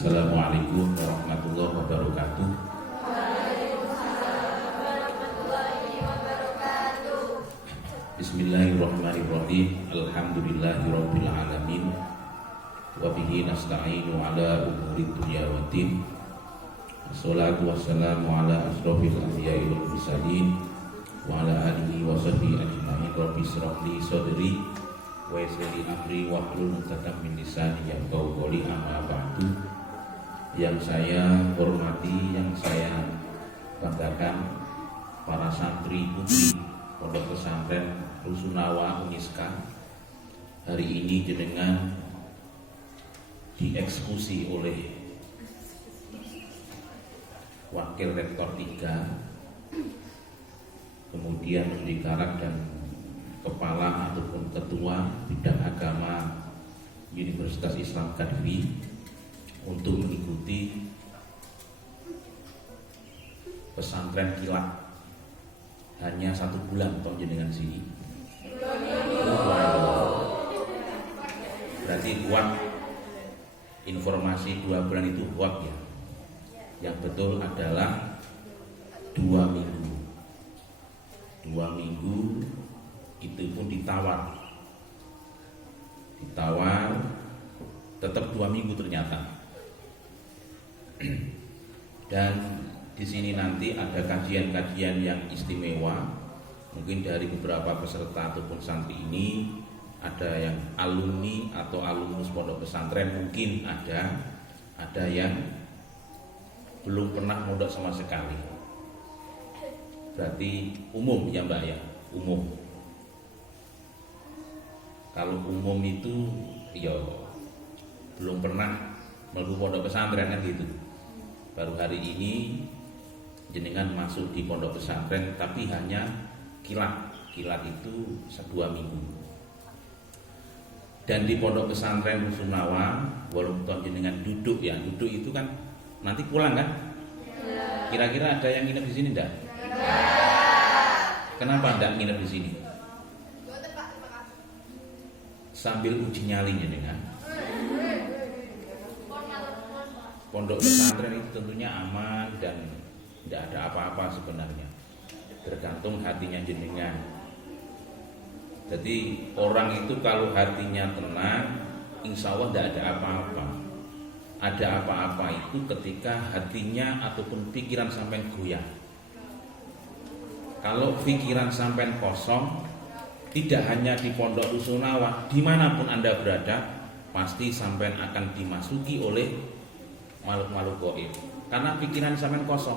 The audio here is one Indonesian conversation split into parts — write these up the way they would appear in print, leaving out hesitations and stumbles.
Assalamualaikum warahmatullahi wabarakatuh. Bismillahirrahmanirrahim. Alhamdulillahirabbil alamin. Wa bihi nasta'inu ala umuri dunya waddin. Wassalatu wassalamu ala asrofil anbiya'i wal mursalin wa ala alihi wa sahbihi ajma'in. Rabbi shrah li sadri wa yassir li amri wahlul 'uqdatam min lisani yafqahu qawli. Amma ba'du. Yang saya hormati, yang saya banggakan, para santri putri Pondok Pesantren Rusunawa Uniska, hari ini jenengan dieksekusi oleh Wakil Rektor 3, kemudian Mendikarak dan Kepala ataupun Ketua Bidang Agama Universitas Islam Kadfi untuk mengikuti pesantren kilat. Hanya 1 bulan toh jenengan sini. Berarti kuat. Informasi 2 bulan itu kuat ya. Yang betul adalah 2 minggu. 2 minggu itu pun ditawar. Tetap 2 minggu ternyata. Dan di sini nanti ada kajian-kajian yang istimewa. Mungkin dari beberapa peserta ataupun santri ini ada yang alumni atau alumnus pondok pesantren, mungkin ada yang belum pernah mondok sama sekali. Berarti umum ya Mbak ya, umum. Kalau umum itu ya belum pernah mlebu pondok pesantren kan gitu. Baru hari ini jenengan masuk di pondok pesantren, tapi hanya kilat itu 2 minggu. Dan di pondok pesantren Rusunawa, walaupun jenengan duduk itu kan nanti pulang kan? Kira-kira ada yang nginep di sini enggak? Kenapa enggak nginep di sini? Sambil uji nyali jenengan. Pondok pesantren itu tentunya aman dan tidak ada apa-apa sebenarnya, tergantung hatinya jenengan. Jadi orang itu kalau hatinya tenang, insya Allah tidak ada apa-apa. Ada apa-apa itu ketika hatinya ataupun pikiran sampai goyah. Kalau pikiran sampai kosong, tidak hanya di Pondok Rusunawa, dimanapun Anda berada, pasti sampai akan dimasuki oleh makhluk-makhluk gaib. Karena pikiran sampai kosong.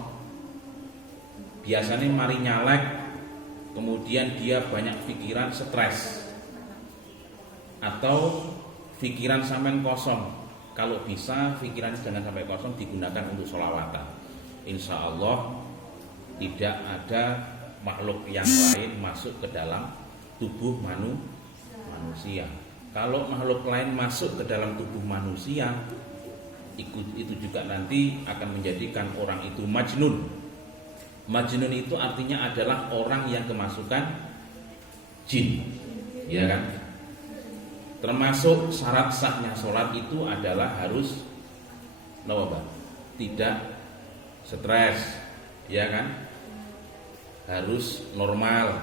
Biasanya mari nyalek, kemudian dia banyak pikiran, stres, atau pikiran sampai kosong. Kalau bisa pikiran jangan sampai kosong, digunakan untuk sholawatan. Insya Allah tidak ada makhluk yang lain masuk ke dalam tubuh manusia. Kalau makhluk lain masuk ke dalam tubuh manusia, itu juga nanti akan menjadikan orang itu majnun. Majnun itu artinya adalah orang yang kemasukan jin, ya kan? Termasuk syarat sahnya sholat itu adalah harus tidak stres, ya kan? Harus normal.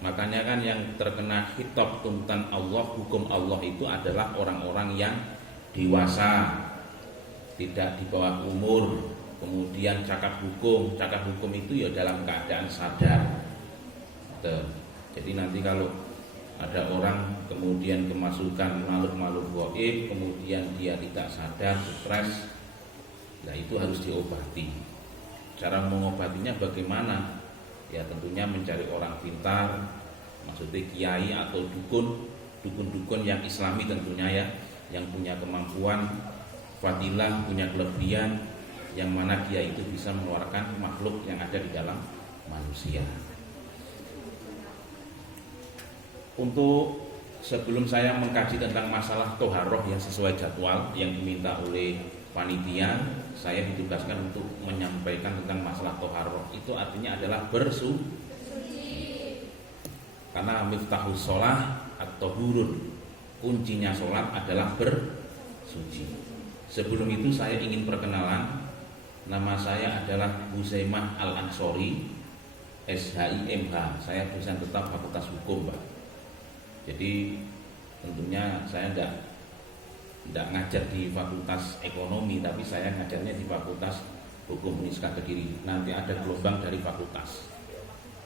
Makanya kan yang terkena khitab tuntutan Allah, hukum Allah itu adalah orang-orang yang dewasa, tidak di bawah umur. Kemudian cakap hukum itu ya dalam keadaan sadar. Jadi nanti kalau ada orang kemudian kemasukan makhluk-makhluk gaib, kemudian dia tidak sadar, stres, nah itu harus diobati. Cara mengobatinya bagaimana? Ya tentunya mencari orang pintar, maksudnya kiai atau dukun yang islami tentunya ya, yang punya kemampuan, fadilah, punya kelebihan, yang mana dia itu bisa mengeluarkan makhluk yang ada di dalam manusia. Untuk sebelum saya mengkaji tentang masalah toharoh yang sesuai jadwal yang diminta oleh panitia, saya ditugaskan untuk menyampaikan tentang masalah toharoh. Itu artinya adalah bersuci. Karena miftahus sholah atau hurun, kuncinya sholat adalah bersuci. Sebelum itu saya ingin perkenalan. Nama saya adalah Huzaimah Al-Ansori, SHIMH. Saya dosen tetap Fakultas Hukum, Pak. Jadi tentunya saya tidak ngajar di Fakultas Ekonomi, tapi saya ngajarnya di Fakultas Hukum Uniska Kediri. Nanti ada gelombang dari fakultas.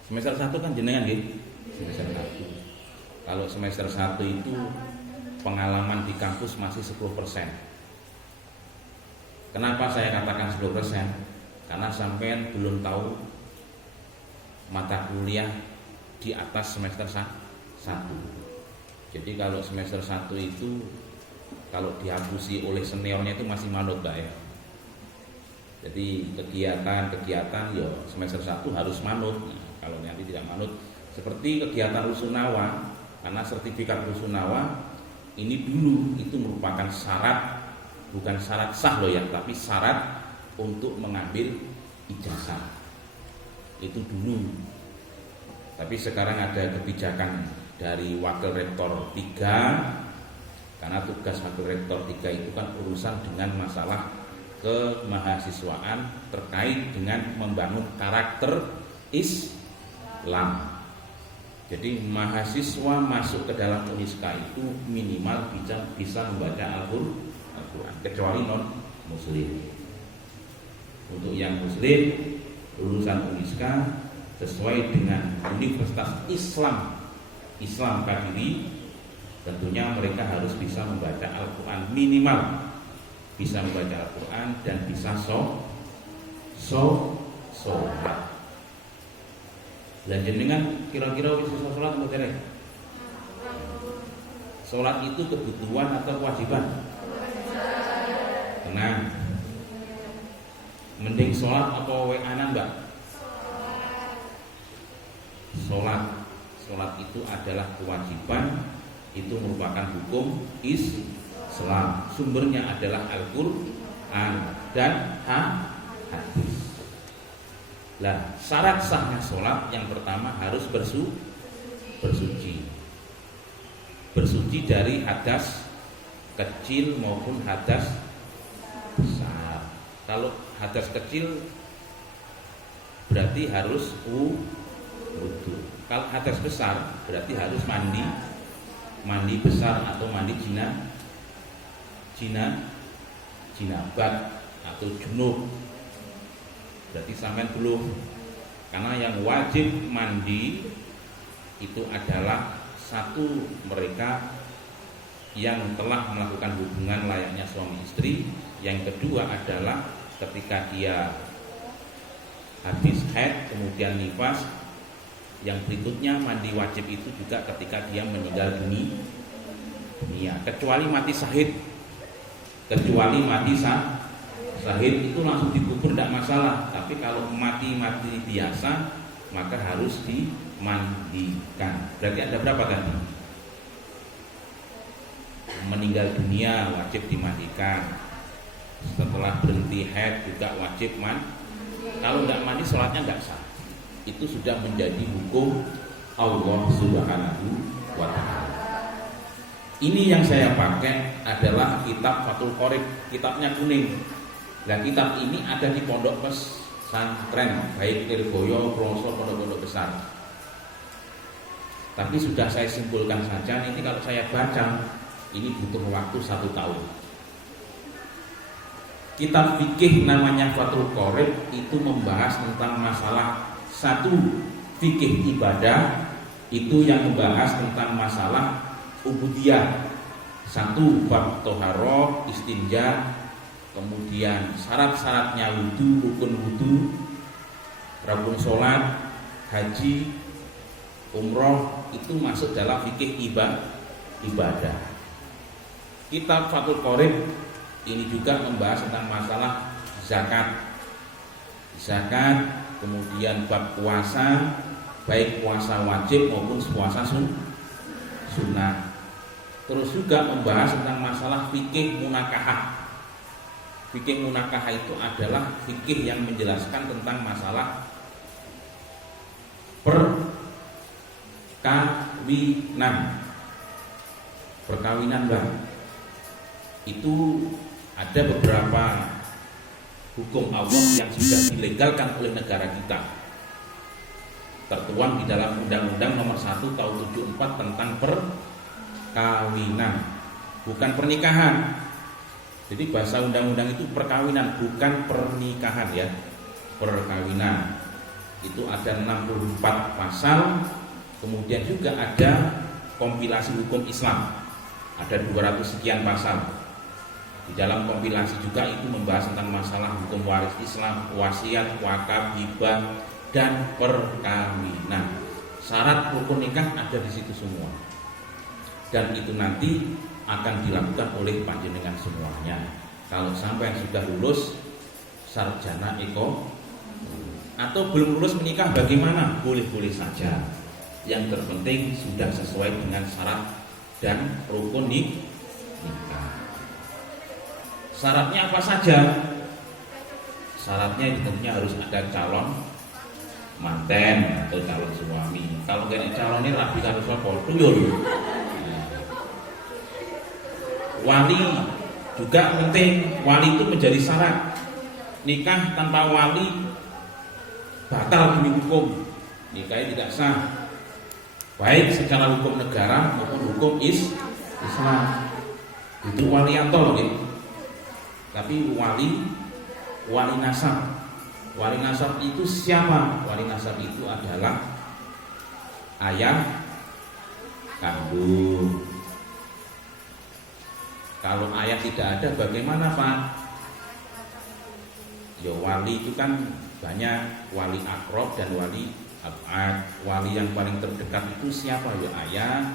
Semester 1 kan jenengan gitu. Semester 1. Kalau semester 1 itu pengalaman di kampus masih 10%. Kenapa saya katakan 10%? Karena sampean belum tahu mata kuliah di atas semester 1. Jadi kalau semester 1 itu kalau dihapusi oleh seniornya itu masih manut, Mbak ya. Jadi kegiatan ya semester 1 harus manut. Nah, kalau nanti tidak manut, seperti kegiatan rusunawa, karena sertifikat rusunawa ini dulu itu merupakan syarat, bukan syarat sah loh ya, tapi syarat untuk mengambil ijazah. Itu dulu. Tapi sekarang ada kebijakan dari Wakil Rektor 3, karena tugas Wakil Rektor 3 itu kan urusan dengan masalah kemahasiswaan terkait dengan membangun karakter Islam. Jadi mahasiswa masuk ke dalam Uniska itu minimal bisa membaca Al-Quran, kecuali non muslim. Untuk yang muslim, lulusan Uniska sesuai dengan Universitas Islam Kediri, tentunya mereka harus bisa membaca Al-Quran, minimal bisa membaca Al-Quran dan bisa sholat. Dan jenengan kira-kira bisa sholat atau tidak? Sholat itu kebutuhan atau kewajiban? Tenang. Mending sholat atau we'anan, Mbak? Sholat itu adalah kewajiban, itu merupakan hukum Islam. Sumbernya adalah Al-Quran dan hadis. Lah, syarat sahnya sholat yang pertama harus bersuci. Bersuci dari hadas kecil maupun hadas besar. Kalau hadas kecil berarti harus wudu. Kalau hadas besar berarti harus mandi besar atau mandi jinabat atau junub. Berarti sampai belum, karena yang wajib mandi itu adalah satu, mereka yang telah melakukan hubungan layaknya suami istri. Yang kedua adalah ketika dia habis haid kemudian nifas. Yang berikutnya mandi wajib itu juga ketika dia meninggal dunia, kecuali mati syahid. Syahid itu langsung dikubur tidak masalah, tapi kalau mati biasa maka harus dimandikan. Berarti ada berapa tadi? Meninggal dunia wajib dimandikan. Setelah berhenti haid juga wajib kalau tidak mandi sholatnya tidak sah. Itu sudah menjadi hukum Allah Subhanahu wa ta'ala. Ini yang saya pakai adalah kitab Fathul Qorib, kitabnya kuning. Nah, kitab ini ada di pondok pesantren, baik Lirboyo, Ploso, pondok-pondok besar. Tapi sudah saya simpulkan saja, ini kalau saya baca, ini butuh waktu 1 tahun. Kitab fikih namanya Fathul Qorib itu membahas tentang masalah 1, fikih ibadah, itu yang membahas tentang masalah ubudiyah. 1, bab toharoh, istinja, kemudian syarat-syaratnya wudu, rukun wudu, rukun sholat, haji, umroh, itu masuk dalam fikih ibadah. Kitab Fathul Qorib ini juga membahas tentang masalah zakat, kemudian bab puasa, baik puasa wajib maupun puasa sunnah. Terus juga membahas tentang masalah fikih munakahah. Fikih munakahah itu adalah fikih yang menjelaskan tentang masalah perkawinan, Bang. Itu ada beberapa hukum Allah yang sudah dilegalkan oleh negara kita, tertuang di dalam Undang-Undang Nomor 1 Tahun 74 tentang perkawinan, bukan pernikahan. Jadi bahasa undang-undang itu perkawinan, bukan pernikahan ya. Perkawinan itu ada 64 pasal. Kemudian juga ada kompilasi hukum Islam, ada 200 sekian pasal. Di dalam kompilasi juga itu membahas tentang masalah hukum waris Islam, wasiat, wakaf, hibah, dan perkawinan. Syarat rukun nikah ada di situ semua. Dan itu nanti akan dilakukan oleh panjenengan semuanya. Kalau sampai sudah lulus sarjana atau belum lulus menikah bagaimana? Boleh-boleh saja. Yang terpenting sudah sesuai dengan syarat dan rukun nikah. Syaratnya apa saja? Syaratnya tentunya harus ada calon manten atau calon suami. Kalau nggak calon ini rapi harus apa? Tuyul. Wali juga penting. Wali itu menjadi syarat. Nikah tanpa wali batal demi hukum. Nikahnya tidak sah, baik secara hukum negara maupun hukum Islam. Itu walianto gitu. Tapi wali nasab. Wali nasab itu siapa? Wali nasab itu adalah ayah kandung. Kalau ayah tidak ada bagaimana Pak? Ya wali itu kan banyak, wali akrob dan wali abad. Wali yang paling terdekat itu siapa? Ya ayah.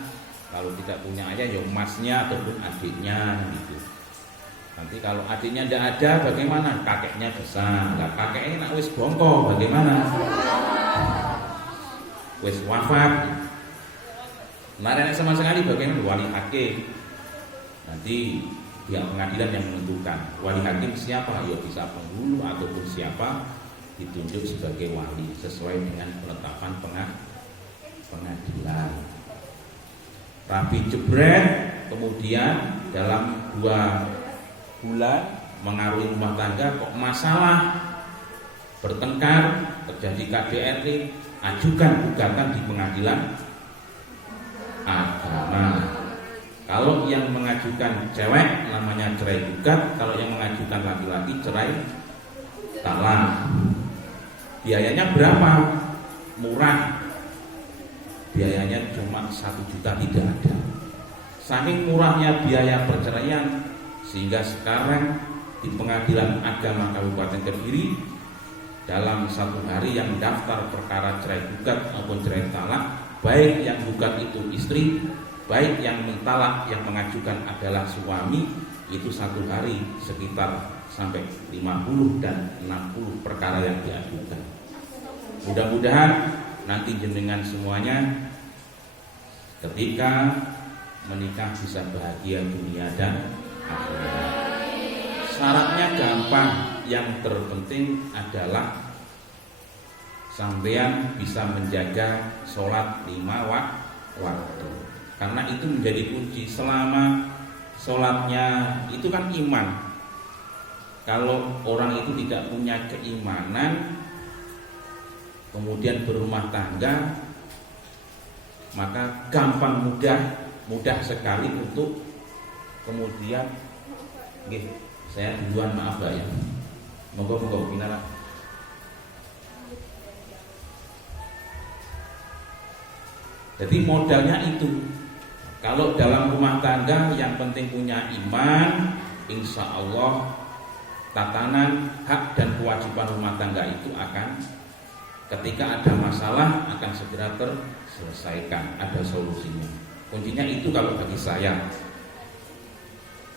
Kalau tidak punya ayah ya emasnya ataupun adiknya gitu. Nanti kalau adiknya tidak ada bagaimana? Kakeknya besar. Nah, kakeknya nak wis bongko bagaimana? Wis wafat. Nah, sama sekali bagaimana? Wali hakim. Nanti pihak pengadilan yang menentukan. Wali hakim siapa? Ya bisa penghulu ataupun siapa ditunjuk sebagai wali sesuai dengan penetapan pengadilan. Rapi jebret, kemudian dalam 2 bulan mengarungi rumah tangga kok masalah, bertengkar, terjadi KDRT, ajukan gugatan di pengadilan agama. Kalau yang mengajukan cewek namanya cerai gugat, kalau yang mengajukan laki-laki cerai talak. Biayanya berapa? Murah. Biayanya cuma 1 juta, tidak ada. Saking murahnya biaya perceraian sehingga sekarang di Pengadilan Agama Kabupaten Kediri dalam 1 hari yang daftar perkara cerai gugat maupun cerai talak, baik yang gugat itu istri, baik yang mentalak yang mengajukan adalah suami, itu 1 hari sekitar sampai 50 dan 60 perkara yang diajukan. Mudah-mudahan nanti jenengan semuanya ketika menikah bisa bahagia dunia dan akhirat. Syaratnya gampang, yang terpenting adalah sampean bisa menjaga sholat 5 waktu. Karena itu menjadi kunci. Selama sholatnya itu kan iman. Kalau orang itu tidak punya keimanan kemudian berumah tangga, maka gampang mudah sekali untuk kemudian saya duluan, maaf Pak ya, monggo gimana. Jadi modalnya itu. Kalau dalam rumah tangga yang penting punya iman, insya Allah tatanan hak dan kewajiban rumah tangga itu akan ketika ada masalah akan segera terselesaikan, ada solusinya. Kuncinya itu kalau bagi saya.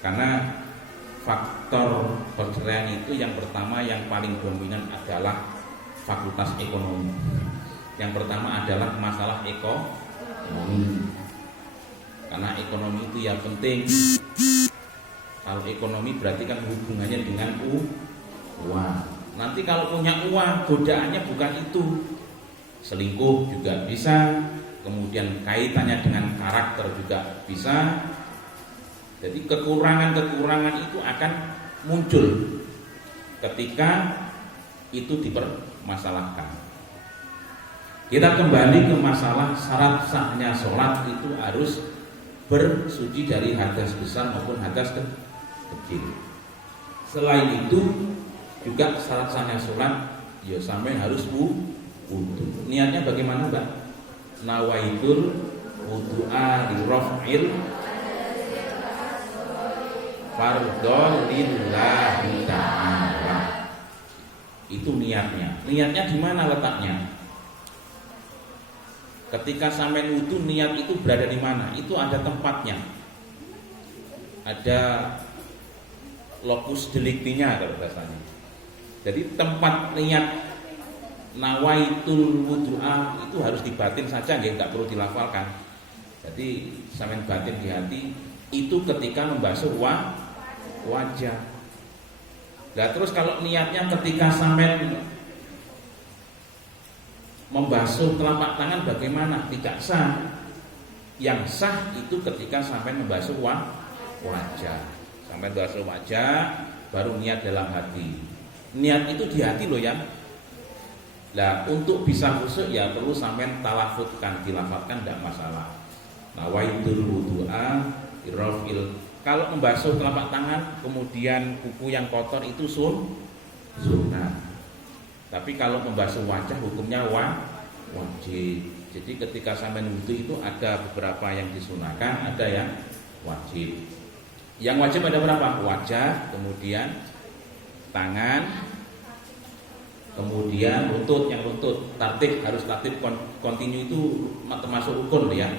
Karena faktor perceraian itu yang pertama yang paling dominan adalah fakultas ekonomi. Yang pertama adalah masalah ekonomi. Karena ekonomi itu ya penting. Kalau ekonomi berarti kan hubungannya dengan uang. Nanti kalau punya uang, godaannya bukan itu. Selingkuh juga bisa, kemudian kaitannya dengan karakter juga bisa. Jadi kekurangan-kekurangan itu akan muncul ketika itu dipermasalahkan. Kita kembali ke masalah syarat sahnya sholat itu harus bersuci dari hadas besar maupun hadas kecil. Selain itu juga syarat sahnya sholat ya sampai harus wudu. Niatnya bagaimana, Mbak? Nawaitul wudu'a li raf'il fardhu lillahi ta'ala. Itu niatnya. Niatnya di mana letaknya? Ketika sampai wudu, niat itu berada di mana? Itu ada tempatnya. Ada lokus deliktinya kalau bahasanya. Jadi tempat niat nawaitul wudu'a itu harus dibatin saja, nggak perlu dilafalkan. Jadi sampai batin di hati itu ketika membasuh wajah. Nah terus kalau niatnya ketika sampai membasuh telapak tangan bagaimana? Tidak sah. Yang sah itu ketika sampai membasuh wajah. Sampai membasuh wajah baru niat dalam hati. Niat itu di hati loh ya. Nah untuk bisa khusyuk ya perlu sampai talafutkan, dilafalkan tidak masalah. Nawaitul wudu'a irrafil. Kalau membasuh telapak tangan kemudian kuku yang kotor itu sunnah. Tapi kalau membasuh wajah hukumnya wajib. Jadi ketika sampai wudu itu ada beberapa yang disunahkan, ada yang wajib. Yang wajib ada berapa? Wajah, kemudian tangan, kemudian lutut. Yang lutut tartib harus tartib kontinu itu termasuk rukun ya.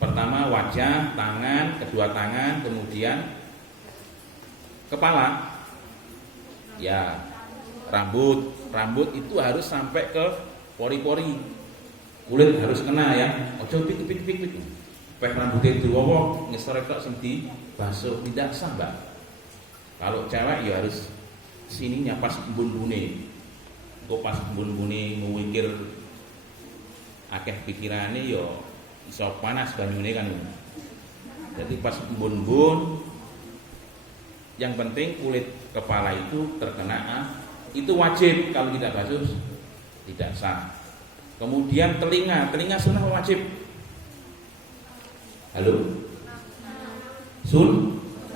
Pertama wajah, tangan, kedua tangan, kemudian kepala. Ya, rambut itu harus sampai ke pori-pori. Kulit harus kena ya. Ojo pik. Peh rambutnya diwowo ngesore tok sing dibasuh tidak sah, Mbak. Kalau cewek ya harus sininya pas embun-bune. Engko pas embun-bune ngwikir akeh pikirane ya iso panas banyune kan. Jadi pas embun-embun yang penting kulit kepala itu terkena itu wajib, kalau tidak basuh tidak sah. Kemudian telinga sunnah wajib. Halo?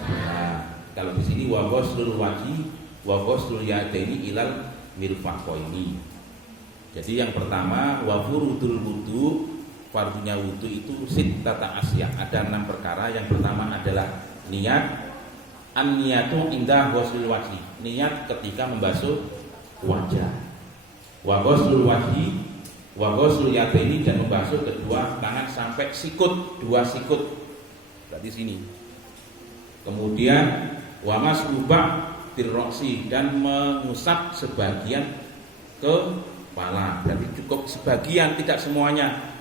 Nah, kalau di sini wa ghuslul wajhi wa ghuslul yadaini ilal mirfaqaini. Jadi yang pertama wa furudul wudu, fardunya wudu itu sittata asya. Ada 6 perkara. Yang pertama adalah niat. An-niyatu indah ghuslul wajhi. Niat ketika membasuh wajah. Wa ghuslul wajhi wa ghuslul yadaini, dan membasuh kedua tangan sampai sikut, 2 sikut. Berarti sini. Kemudian wa masbubah tirroksi, dan mengusap sebagian kepala. Berarti cukup sebagian, tidak semuanya.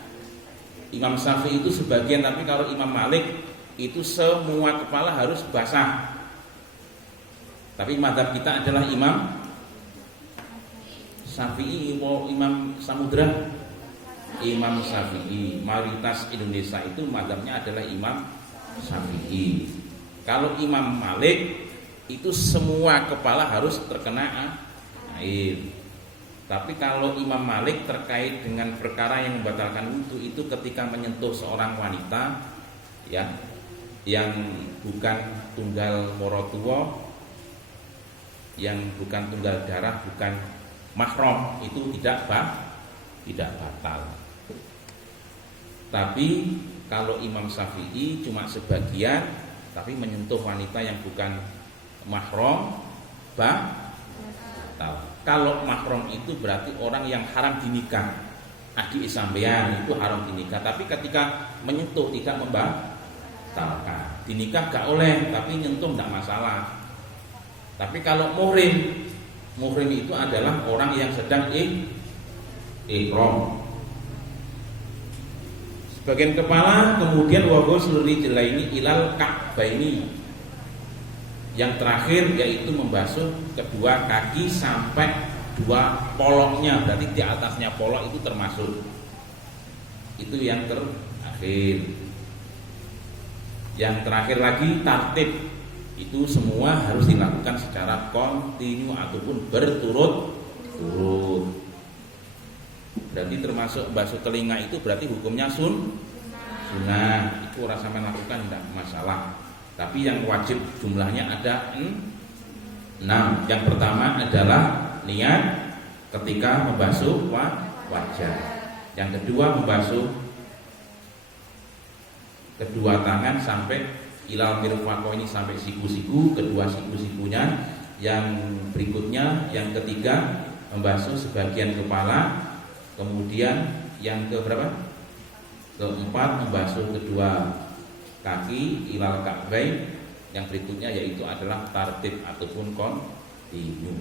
Imam Syafi'i itu sebagian, tapi kalau Imam Malik itu semua kepala harus basah. Tapi mazhab kita adalah Imam Syafi'i, Imam Samudra, Imam Syafi'i. Mayoritas Indonesia itu mazhabnya adalah Imam Syafi'i. Kalau Imam Malik itu semua kepala harus terkena air. Tapi kalau Imam Malik terkait dengan perkara yang membatalkan wudu itu ketika menyentuh seorang wanita ya, yang bukan tunggal morotuwo, yang bukan tunggal darah, bukan mahram, itu tidak batal. Tapi kalau Imam Syafi'i cuma sebagian, tapi menyentuh wanita yang bukan mahram batal. Kalau mahram itu berarti orang yang haram dinikah. Adik sampean itu haram dinikah, tapi ketika menyentuh tidak membatalkan. Dinikah gak oleh, tapi nyentuh tidak masalah. Tapi kalau muhrim itu adalah orang yang sedang ihram. Sebagian kepala, kemudian wa ghuslul rijlaini ilal ka'baini. Yang terakhir yaitu membasuh kedua kaki sampai 2 poloknya, berarti di atasnya polok itu termasuk. Itu yang terakhir. Yang terakhir lagi tartib, itu semua harus dilakukan secara kontinu ataupun berturut-turut. Berarti termasuk basuh telinga itu berarti hukumnya sunnah. Itu rasa melakukan tidak masalah. Tapi yang wajib jumlahnya ada 6. Yang pertama adalah niat ketika membasuh wajah. Yang kedua membasuh kedua tangan sampai ilal mirfaqaini, sampai siku-siku, kedua siku-sikunya. Yang berikutnya, yang ketiga membasuh sebagian kepala. Kemudian yang keberapa? Keempat membasuh kedua kaki ilal ka'bain. Yang berikutnya yaitu adalah tartib ataupun kontinu.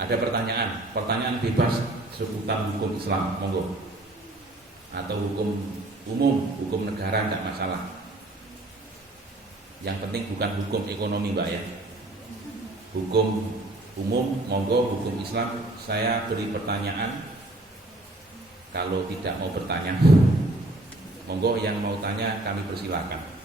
Ada pertanyaan bebas seputar hukum Islam, monggo. Atau hukum umum, hukum negara tidak masalah. Yang penting bukan hukum ekonomi, Mbak ya. Hukum umum, monggo. Hukum Islam saya beri pertanyaan. Kalau tidak mau bertanya, monggo yang mau tanya kami persilakan.